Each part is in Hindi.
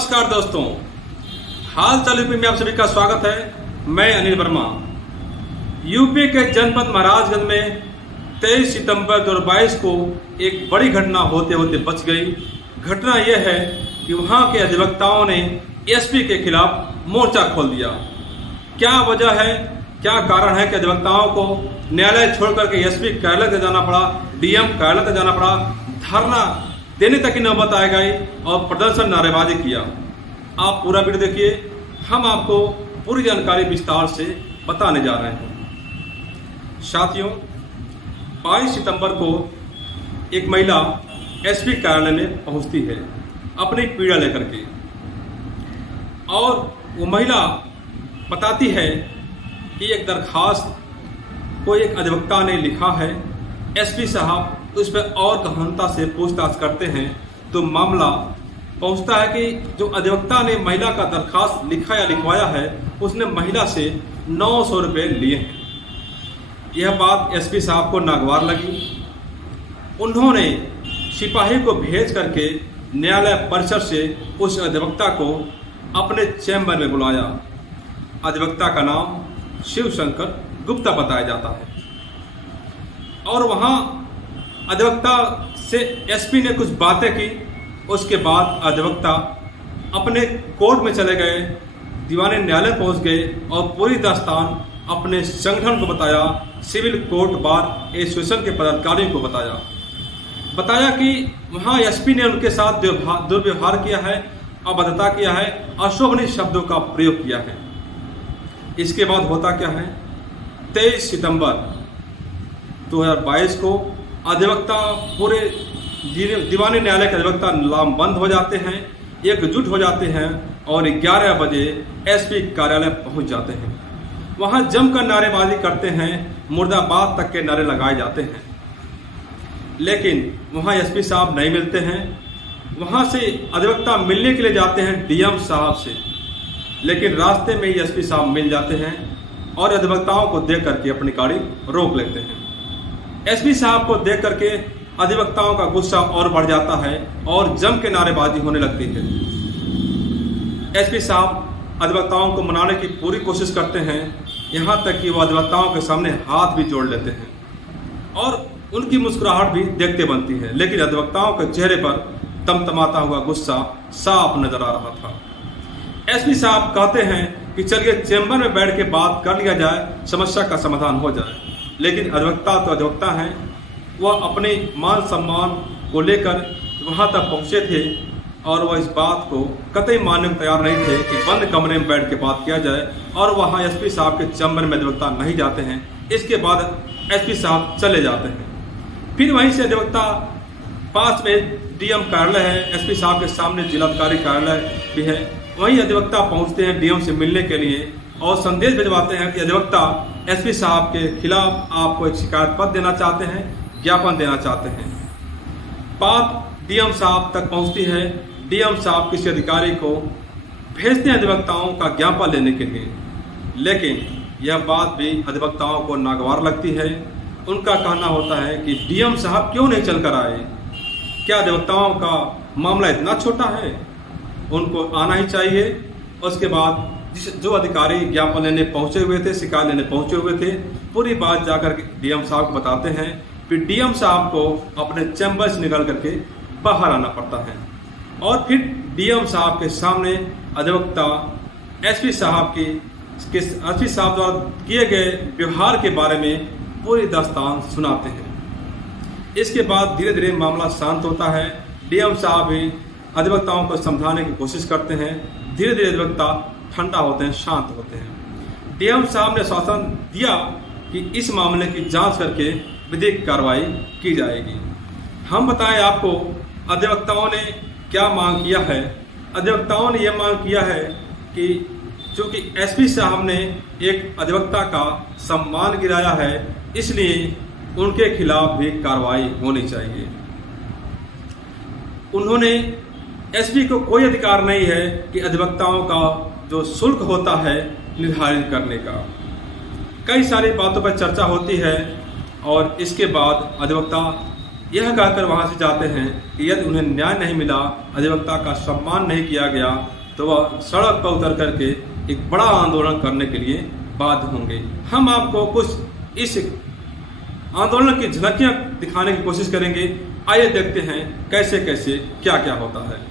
नमस्कार दोस्तों, हाल चाल यूपी में आप सभी का स्वागत है। मैं अनिल वर्मा। यूपी के जनपद महाराजगंज में 23 सितंबर 2022 को एक बड़ी घटना होते होते बच गई। घटना यह है कि वहां के अधिवक्ताओं ने एसपी के खिलाफ मोर्चा खोल दिया। क्या वजह है, क्या कारण है कि अधिवक्ताओं को न्यायालय छोड़कर के एसपी कार्यालय तक जाना पड़ा, डीएम कार्यालय तक जाना पड़ा, धरना देने तक की नौबत आ गई और प्रदर्शन नारेबाजी किया। आप पूरा वीडियो देखिए, हम आपको पूरी जानकारी विस्तार से बताने जा रहे हैं। साथियों, 22 सितंबर को एक महिला एसपी कार्यालय में पहुंचती है अपनी पीड़ा लेकर के, और वो महिला बताती है कि एक दरखास्त को एक अधिवक्ता ने लिखा है। एसपी साहब उस पर और गहनता से पूछताछ करते हैं तो मामला पहुंचता है कि जो अधिवक्ता ने महिला का दरखास्त लिखा या लिखवाया है, उसने महिला से 900 रुपये लिए हैं। यह बात एसपी साहब को नागवार लगी। उन्होंने सिपाही को भेज करके न्यायालय परिसर से उस अधिवक्ता को अपने चैम्बर में बुलाया। अधिवक्ता का नाम शिवशंकर गुप्ता बताया जाता है, और वहां अधिवक्ता से एसपी ने कुछ बातें की। उसके बाद अधिवक्ता अपने कोर्ट में चले गए, दीवाने न्यायालय पहुंच गए और पूरी दास्तान अपने संगठन को बताया। सिविल कोर्ट बार एसोसिएशन के पदाधिकारियों को बताया कि वहां एसपी ने उनके साथ दुर्व्यवहार किया है, अभद्रता किया है, अशोभनीय शब्दों का प्रयोग किया है। इसके बाद होता क्या है, 23 सितंबर 2022 को अधिवक्ता पूरे दीवानी न्यायालय के अधिवक्ता लामबंद हो जाते हैं, एकजुट हो जाते हैं और 11 बजे एसपी कार्यालय पहुंच जाते हैं। वहां जमकर नारेबाजी करते हैं, मुर्दाबाद तक के नारे लगाए जाते हैं। लेकिन वहां एसपी साहब नहीं मिलते हैं। वहां से अधिवक्ता मिलने के लिए जाते हैं डीएम साहब से, लेकिन रास्ते में ही एसपी साहब मिल जाते हैं और अधिवक्ताओं को देख करके अपनी गाड़ी रोक लेते हैं। एसपी साहब को देख करके अधिवक्ताओं का गुस्सा और बढ़ जाता है और जम के नारेबाजी होने लगती है। एसपी साहब अधिवक्ताओं को मनाने की पूरी कोशिश करते हैं, यहां तक कि वो अधिवक्ताओं के सामने हाथ भी जोड़ लेते हैं और उनकी मुस्कुराहट भी देखते बनती है। लेकिन अधिवक्ताओं के चेहरे पर तमतमाता हुआ गुस्सा साफ नजर आ रहा था। एसपी साहब कहते हैं कि चलिए चैम्बर में बैठ के बात कर लिया जाए, समस्या का समाधान हो जाए। लेकिन अधिवक्ता तो अधिवक्ता हैं, वह अपने मान सम्मान को लेकर वहां तक पहुंचे थे और वह इस बात को कतई मानने को तैयार नहीं थे कि बंद कमरे में बैठ के बात किया जाए, और वहां एसपी साहब के चैम्बर में अधिवक्ता नहीं जाते हैं। इसके बाद एसपी साहब चले जाते हैं। फिर वहीं से अधिवक्ता पास में डीएम कार्यालय है, एसपी साहब के सामने जिलाधिकारी कार्यालय भी है, वहीं अधिवक्ता पहुंचते हैं डीएम से मिलने के लिए और संदेश भिजवाते हैं कि अधिवक्ता एसपी साहब के खिलाफ आपको एक शिकायत पत्र देना चाहते हैं, ज्ञापन देना चाहते हैं। बात डीएम साहब तक पहुंचती है। डीएम साहब किसी अधिकारी को भेजते हैं अधिवक्ताओं का ज्ञापन लेने के लिए, लेकिन यह बात भी अधिवक्ताओं को नागवार लगती है। उनका कहना होता है कि डीएम साहब क्यों नहीं चलकर आए, क्या अधिवक्ताओं का मामला इतना छोटा है, उनको आना ही चाहिए। उसके बाद जो अधिकारी ज्ञापन लेने पहुंचे हुए थे, शिकायत लेने पहुंचे हुए थे, पूरी बात जाकर डीएम साहब को बताते हैं। फिर डीएम साहब को अपने चैम्बर से निकल करके बाहर आना पड़ता है और फिर डीएम साहब के सामने अधिवक्ता एसपी साहब द्वारा किए गए व्यवहार के बारे में पूरी दास्तान सुनाते हैं। इसके बाद धीरे धीरे मामला शांत होता है। डीएम साहब भी अधिवक्ताओं को समझाने की कोशिश करते हैं। धीरे धीरे अधिवक्ता ठंडा होते हैं, शांत होते हैं। डीएम साहब ने आश्वासन दिया कि इस मामले की जांच करके विधिक कार्रवाई की जाएगी। हम बताएं आपको अधिवक्ताओं ने क्या मांग किया है। अधिवक्ताओं ने यह मांग किया है कि चूंकि एसपी साहब ने एक अधिवक्ता का सम्मान गिराया है, इसलिए उनके खिलाफ भी कार्रवाई होनी चाहिए। उन्होंने एसपी को कोई अधिकार नहीं है कि अधिवक्ताओं का जो शुल्क होता है निर्धारित करने का। कई सारी बातों पर चर्चा होती है और इसके बाद अधिवक्ता यह कहकर वहां से जाते हैं कि यदि उन्हें न्याय नहीं मिला, अधिवक्ता का सम्मान नहीं किया गया, तो वह सड़क पर उतर करके एक बड़ा आंदोलन करने के लिए बाध्य होंगे। हम आपको कुछ इस आंदोलन की झलकियां दिखाने की कोशिश करेंगे। आइए देखते हैं कैसे कैसे क्या क्या होता है।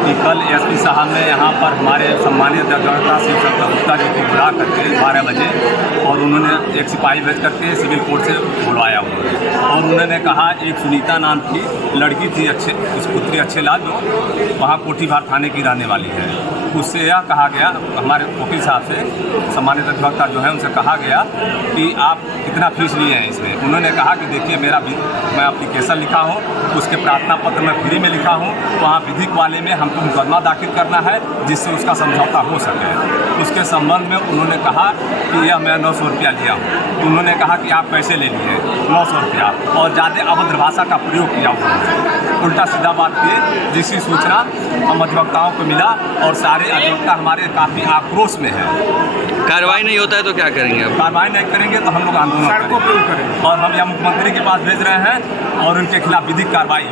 कि कल एसपी साहब ने यहाँ पर हमारे सम्मानित अधिवक्ता शिवशंकर गुप्ता जी को बुला करके 12 बजे और उन्होंने एक सिपाही भेज करके सिविल कोर्ट से बुलवाया उन्होंने, और उन्होंने कहा एक सुनीता नाम की लड़की थी पुत्री अच्छे लाल, जो वहाँ कोठीभार थाने की रहने वाली है, उससे यह कहा गया, हमारे वकील साहब से सम्मानित अधिवक्ता जो है उनसे कहा गया कि आप कितना फीस लिए हैं इसमें। उन्होंने कहा कि देखिए मैं एप्लीकेशन लिखा हूँ, उसके प्रार्थना पत्र में फ्री में लिखा हूँ, वहाँ विधिक वाले में हमको मुकदमा दाखिल करना है जिससे उसका समझौता हो सके। उसके संबंध में उन्होंने कहा कि यह मैं 900 रुपया लिया हूँ। उन्होंने कहा कि आप पैसे ले लिए 900 रुपया, और ज़्यादा अभद्र भाषा का प्रयोग किया उन्होंने, उल्टा सीधा बात किए, जिसकी सूचना हम अधिवक्ताओं को मिला और सारे अधिवक्ता हमारे काफ़ी आक्रोश में है। कार्रवाई नहीं होता है तो क्या करेंगे आप? कार्रवाई नहीं करेंगे तो हम लोग आंदोलन करेंगे और हम यहाँ मुख्यमंत्री के पास भेज रहे हैं और उनके खिलाफ विधिक कार्रवाई